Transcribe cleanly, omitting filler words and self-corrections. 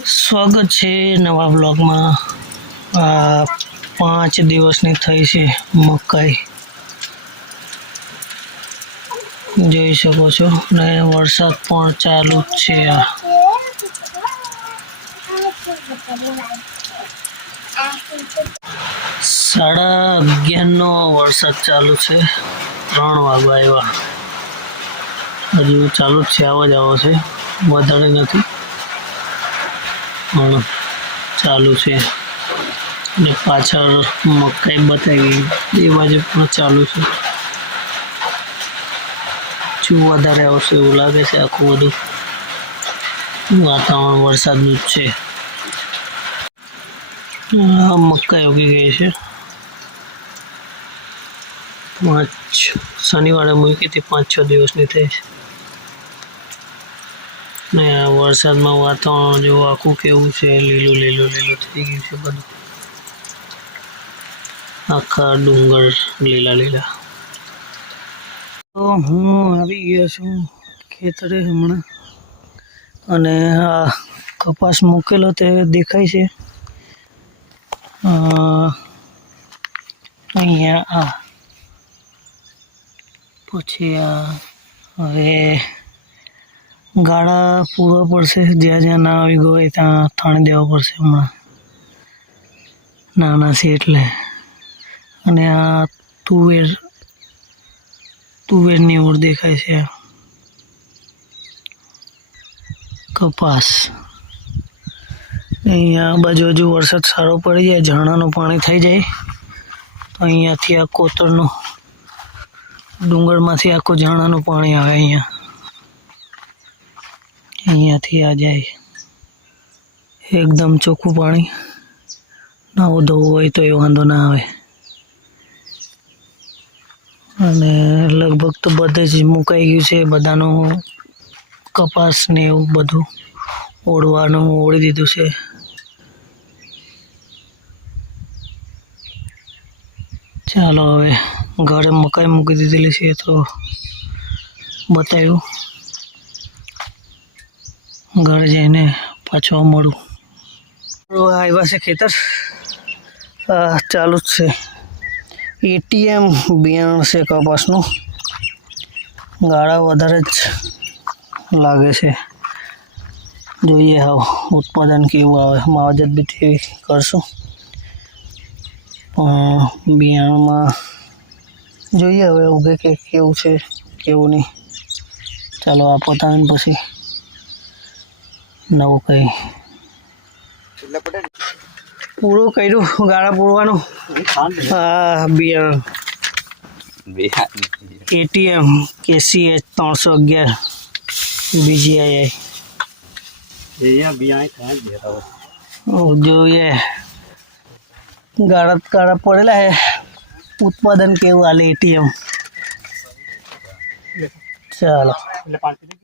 સ્વાગત છે નવા બ્લોગમાં। આ 5 દિવસની થઈ છે મકાઈ, જોઈ શકો છો, ને વરસાદ પણ ચાલુ જ છે। આ 11:30નો વરસાદ ચાલુ છે, 3 વાગવા આવ્યા, હજુ ચાલુ જ છે, આવો જ આવો છે, વધારે નથી પણ ચાલુ છે। ને પાછળ મકાઈ બતાવી એ બાજુ પણ ચાલુ છે, શું વધારે આવશે એવું લાગે છે। આખું બધું વાતાવરણ વરસાદનું જ છે। આ મકાઈ ઉગી ગઈ છે, શનિવારે મૂકી હતી, 5-6 દિવસની થઈ છે ને આ વરસાદમાં વાતાવરણ જેવું આખું કેવું છે, લીલું લીલું લીલું થઈ ગયું છે બધું, આખા ડુંગર લીલા લીલા। તો હું આવી ગયો છું ખેતરે હમણાં, અને આ કપાસ મૂકેલો તે દેખાય છે અહીંયા। આ પછી આ હવે ગાળા પૂરવા પડશે, જ્યાં જ્યાં ના આવી ગયો હોય ત્યાં થાણી દેવા પડશે હમણાં, નાના છે એટલે। અને આ તુવેરની ઓર દેખાય છે, કપાસ। અહીંયા બાજુ હજુ વરસાદ સારો પડી જાય, ઝરણાનું પાણી થઈ જાય તો અહીંયાથી આ કોતરનું ડુંગરમાંથી આખું ઝરણાનું પાણી આવે, અહીંયાથી આ જાય એકદમ ચોખ્ખું પાણી, નાવું ધોવું હોય તો એ વાંધો ના આવે। અને લગભગ તો બધે જ મુકાઈ ગયું છે, બધાનું કપાસ ને એવું બધું ઓળવાનું ઓળી દીધું છે। ચાલો હવે ઘરે મકાઈ મૂકી દીધેલી છે તો બતાવ્યું, ઘરે જઈને પાછો મળું। આવ્યા છે ખેતર, ચાલુ જ છે, ATM બિયારણ છે કપાસનું, ગાળા વધારે જ લાગે છે, જોઈએ હવે ઉત્પાદન કેવું આવે, માવજત બી તેવી કરશું, પણ બિયારણમાં જોઈએ હવે ઉગે કે કેવું છે કેવું નહીં। ચાલો આ પતાવીને પછી નવું કંઈ પૂરું કર્યું, ગાળા પૂરવાનું। હા બિયારણ ATM KCH 311 BGI જોઈએ ગાળા પડેલા હે, ઉત્પાદન કેવું આલે ATM। ચાલો।